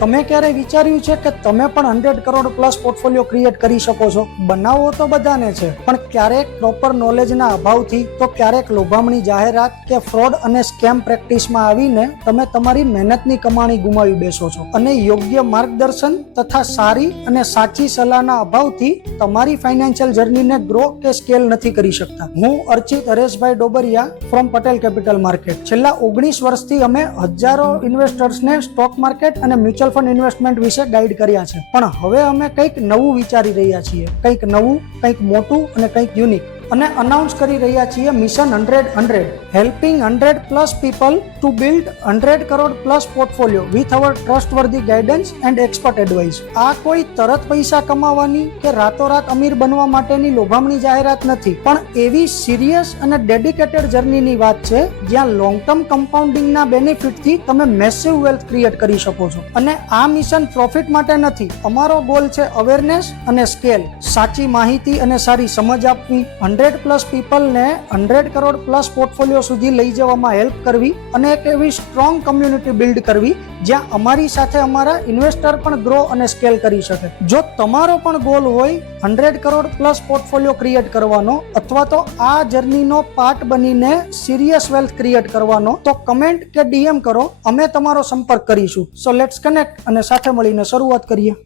તમે ક્યારે વિચાર્યું છે કે તમે પણ 100 કરોડ પ્લસ પોર્ટફોલિયો ક્રિએટ કરી શકો છો? બનાવવો તો બધાને છે, પણ ક્યારેક પ્રોપર નોલેજના અભાવથી તો ક્યારેક લોભામણી જાહેરાત કે ફ્રોડ અને સ્કેમ પ્રેક્ટિસમાં આવીને તમે તમારી મહેનતની કમાણી ગુમાવી બેસો છો અને યોગ્ય માર્ગદર્શન તથા સારી અને સાચી સલાહના અભાવથી તમારી ફાઇનાન્શિયલ જર્નીને ગ્રો કે સ્કેલ નથી કરી શકતા. હું Archit Hareshbhai Dobariya from Patel capital market. છેલ્લા 19 વર્ષથી અમે હજારો ઇન્વેસ્ટર્સને સ્ટોક માર્કેટ અને મ્યુચ્યુઅલ ફંડ ઇન્વેસ્ટમેન્ટ વિશે ગાઈડ કર્યા છે. પણ હવે અમે કંઈક નવું વિચારી રહ્યા છીએ, કંઈક નવું, કંઈક મોટું અને કંઈક યુનિક, અને અનાઉન્સ કરી રહ્યા છીએ mission 100 helping 100 plus people to build 100 crore plus portfolio with our trustworthy guidance and expert advice. આ કોઈ તરત પૈસા કમાવાની કે રાતોરાત અમીર બનવા માટેની લોભામણી જાહેરાત નથી, પણ એવી સિરિયસ અને ડેડિકેટેડ જર્નીની વાત છે જ્યાં લોંગ ટર્મ કમ્પાઉન્ડિંગના બેનિફિટથી તમે મેસિવ વેલ્થ ક્રિએટ કરી શકો છો. અને આ મિશન પ્રોફિટ માટે નથી. અમારો ગોલ છે અવેરનેસ અને સ્કેલ, સાચી માહિતી અને સારી સમજ આપવી, 100 પ્લસ પીપલને 100 કરોડ પ્લસ પોર્ટફોલિયો સુધી લઈ જવામાં હેલ્પ કરવી અને એક એવી સ્ટ્રોંગ કમ્યુનિટી બિલ્ડ કરવી જ્યાં અમારી સાથે અમારા ઇન્વેસ્ટર પણ ગ્રો અને સ્કેલ કરી શકે. જો તમારો પણ ગોલ હોય 100 કરોડ પ્લસ પોર્ટફોલિયો ક્રિએટ કરવાનો અથવા તો આ જર્નીનો પાર્ટ બનીને સિરિયસ વેલ્થ ક્રિએટ કરવાનો, તો કમેન્ટ કે DM કરો, અમે તમારો સંપર્ક કરીશું. સો લેટ્સ કનેક્ટ અને સાથે મળીને શરૂઆત કરીએ.